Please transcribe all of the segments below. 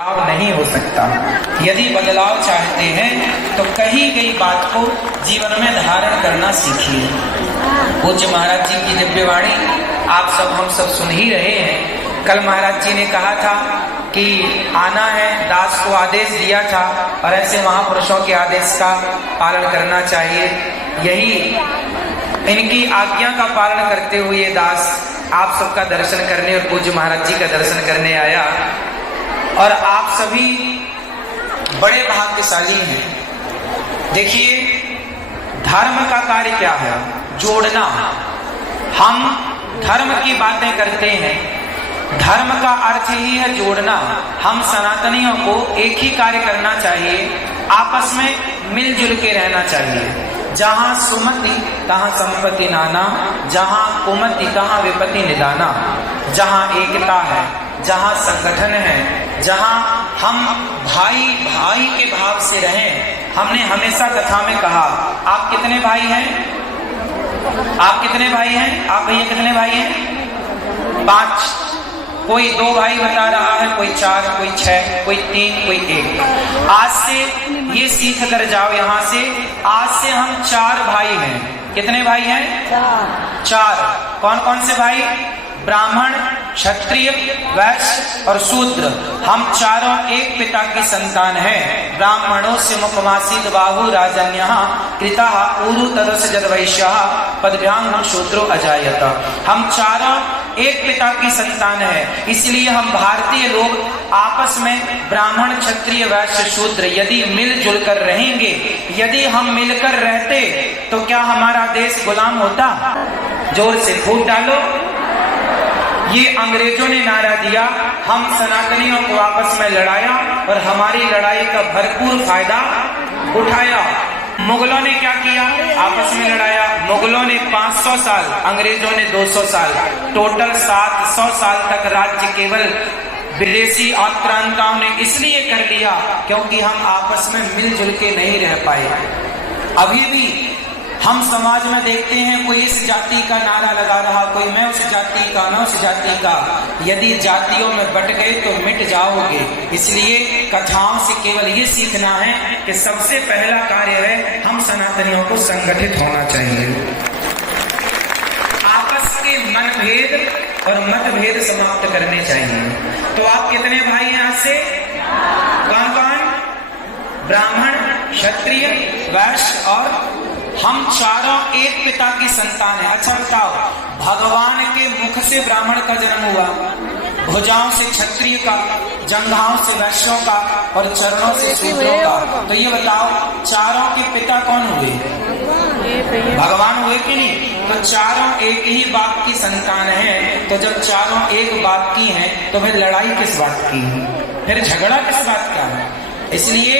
बदलाव नहीं हो सकता। यदि बदलाव चाहते हैं तो कही गई बात को जीवन में धारण करना सीखिए। पूज्य महाराज जी की दिव्य वाणी आप सब हम सब सुन ही रहे हैं। कल महाराज जी ने कहा था कि आना है, दास को आदेश दिया था और ऐसे महापुरुषों के आदेश का पालन करना चाहिए। यही इनकी आज्ञा का पालन करते हुए दास आप सबका दर्शन करने और पूज्य महाराज जी का दर्शन करने आया। और आप सभी बड़े भाग्यशाली हैं। देखिए, धर्म का कार्य क्या है? जोड़ना। हम धर्म की बातें करते हैं, धर्म का अर्थ ही है जोड़ना। हम सनातनियों को एक ही कार्य करना चाहिए, आपस में मिलजुल के रहना चाहिए। जहाँ सुमति तहाँ संपत्ति नाना, जहाँ कुमति तहाँ विपत्ति निदाना। जहाँ एकता है, जहाँ संगठन है, जहाँ हम भाई भाई के भाव से रहें। हमने हमेशा कथा में कहा, आप कितने भाई हैं? आप कितने भाई हैं? आप भैया कितने भाई हैं? 5। कोई 2 भाई बता रहा है, कोई 4, कोई 6, कोई 3, कोई 1। आज से ये सीख कर जाओ यहाँ से, आज से हम 4 भाई हैं। कितने भाई हैं? 4। कौन कौन से भाई? ब्राह्मण, क्षत्रिय, वैश्य और शूद्र। हम चारों एक पिता की संतान हैं। ब्राह्मणों से मुखमासीत बाहु राजन्यः कृतः ऊरु तदस्य जदवैश्यः पदभ्यां शूद्रो अजायत। हम चारों एक पिता की संतान है, इसलिए हम भारतीय लोग आपस में ब्राह्मण, क्षत्रिय, वैश्य, शूद्र यदि मिलजुल कर रहेंगे, यदि हम मिलकर रहते तो क्या हमारा देश गुलाम होता? जोर से फूट डालो। ये अंग्रेजों ने नारा दिया, हम सनातनियों को आपस में लड़ाया और हमारी लड़ाई का भरपूर फायदा उठाया। मुगलों ने क्या किया? आपस में लड़ाया। मुगलों ने 500 साल, अंग्रेजों ने 200 साल, टोटल 700 साल तक राज्य केवल विदेशी आक्रांताओं ने इसलिए कर लिया क्योंकि हम आपस में मिलजुल के नहीं रह पाए। अभी भी हम समाज में देखते हैं, कोई इस जाति का नारा लगा रहा, कोई मैं उस जाति का, मैं उस जाति का। यदि जातियों में बट गए तो मिट जाओगे। इसलिए कथाओं से केवल ये सीखना है कि सबसे पहला कार्य है, हम सनातनियों को संगठित होना चाहिए। आपस के मनभेद और मतभेद समाप्त करने चाहिए। तो आप कितने भाई हैं आज से? कौन कौन? ब्राह्मण, क्षत्रिय, वैश्य और हम चारों एक पिता की संतान है। अच्छा बताओ, भगवान के मुख से ब्राह्मण का जन्म हुआ, भुजाओं से क्षत्रिय का, जंघाओं से वैश्यों का और चरणों से शूद्रों का। तो ये बताओ, चारों के पिता कौन हुए? भगवान हुए कि नहीं? तो चारों एक ही बाप की संतान है। तो जब चारों एक बाप की हैं, तो फिर लड़ाई किस बात की है? फिर झगड़ा किस बात का है? इसलिए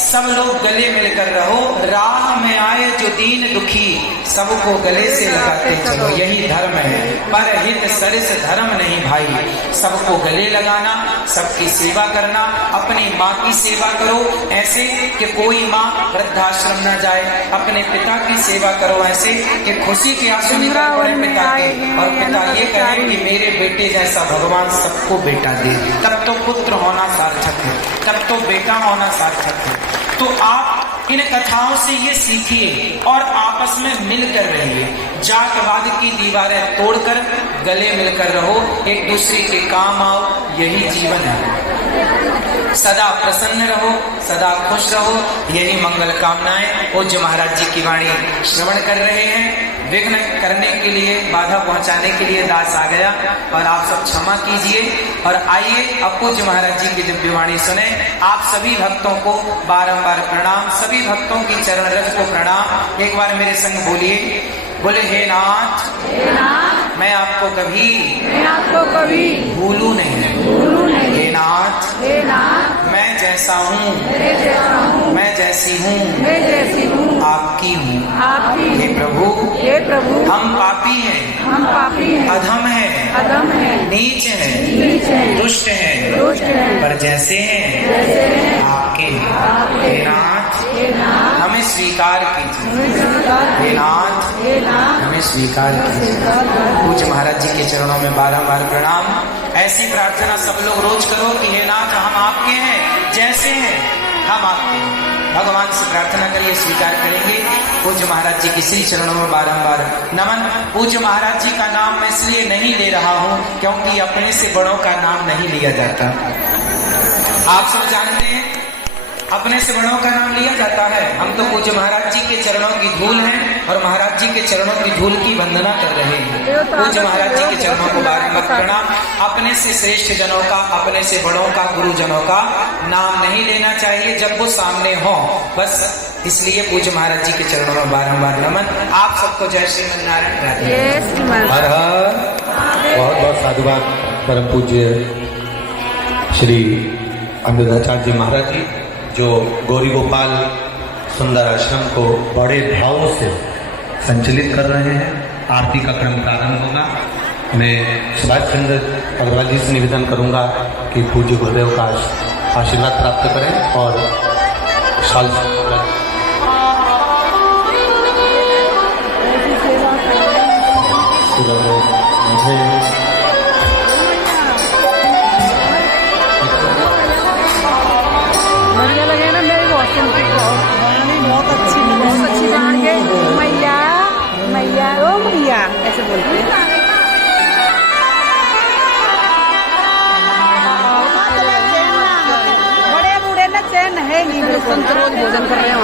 सब लोग गले मिलकर रहो। राह में आए जो दीन दुखी, सबको गले से लगाते चलो, यही धर्म है। पर हित सरिस धर्म नहीं भाई। सबको गले लगाना, सबकी सेवा करना, अपनी माँ की सेवा करो ऐसे कि कोई माँ वृद्धाश्रम न जाए। अपने पिता की सेवा करो ऐसे कि खुशी के आंसू निकल पड़े पिता के, और पिता ये कहे कि मेरे बेटे जैसा भगवान सबको बेटा दे। तब तो पुत्र होना सार्थक है, तब तो बेटा होना सार्थक है। तो आप इन कथाओं से ये सीखिए और आपस में मिलकर रहिए। जातवाद की दीवारें तोड़कर गले मिलकर रहो, एक दूसरे के काम आओ, यही जीवन है। सदा प्रसन्न रहो, सदा खुश रहो, यही मंगल कामनाएं पूज्य महाराज जी की वाणी श्रवण कर रहे हैं। विघ्न करने के लिए, बाधा पहुंचाने के लिए दास आ गया और आप सब क्षमा कीजिए। और आइए अब पूज्य महाराज जी की दिव्य वाणी सुने। आप सभी भक्तों को बारंबार प्रणाम, सभी भक्तों की चरण रज को प्रणाम। एक बार मेरे संग बोलिए, बोले हे नाथ, मैं आपको कभी भूलू नहीं। हे नाथ, मैं जैसा हूँ, मैं जैसी हूँ, आपकी हूँ। हे प्रभु, हम पापी हैं, अधम हैं, नीच हैं, दुष्ट हैं, पर जैसे हैं आपके। हे नाथ, हमें स्वीकार कीजिए। हे नाथ, हमें स्वीकार कीजिए। पूज्य महाराज जी के चरणों में बारंबार प्रणाम। ऐसी प्रार्थना सब लोग रोज करो कि हे नाथ हम आपके हैं, जैसे हैं हम आपके हैं। भगवान से प्रार्थना करिए, स्वीकार करेंगे। पूज्य महाराज जी के श्री चरणों में बारंबार नमन। पूज्य महाराज जी का नाम मैं इसलिए नहीं ले रहा हूं क्योंकि अपने से बड़ों का नाम नहीं लिया जाता। आप सब जानते हैं अपने से बड़ों का नाम लिया जाता है। हम तो पूज्य महाराज जी के चरणों की धूल हैं और महाराज जी के चरणों की धूल की वंदना कर रहे हैं। पूज्य महाराज जी के चरणों को बारंबार प्रणाम। अपने से श्रेष्ठ जनों का, अपने से बड़ों का, गुरुजनों का नाम नहीं लेना चाहिए जब वो सामने हो, बस इसलिए पूज्य महाराज जी के चरणों में बारंबार नमन। आप सबको जय श्रीमन नारायण राधे। हर हर। बहुत बहुत साधुवाद परम पूज्य श्री अमृताचार्य जी महाराज जी, जो गौरी गोपाल सुंदर आश्रम को बड़े भाव से संचालित कर रहे हैं। आरती का क्रम प्रारंभ होगा। मैं सुभाष चंद्र अग्रवाल जी से निवेदन करूंगा कि पूज्य गुरुदेव का आशीर्वाद प्राप्त करें और साल बढ़िया लगे ना, मेरी बहुत अच्छी जान के मैया मैया ओ मैया ऐसे बोलते हैं। बड़े बूढ़े में चैन है नहीं, मेरे संत रोज भोजन कर रहे हो।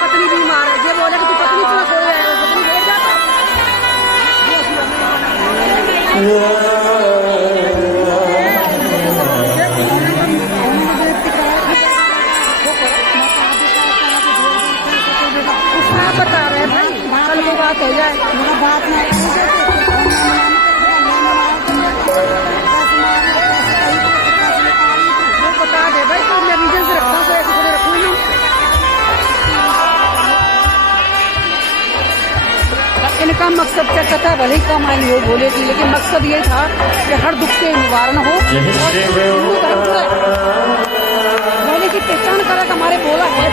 पत्नी बीमार है, बोले कि तू पत्नी क्यों सो रहा है, पत्नी लेट जाता है। बता रहे भाई, कल को बात हो जाए, बात नहीं बता दे भाई, तो मैं रीजन से रखता हूँ, ऐसे रखूँ। इनका मकसद क्या कथा भले ही कम आई हो बोले की, लेकिन मकसद ये था कि हर दुख से निवारण हो। बोले की पहचान करा हमारे बोला है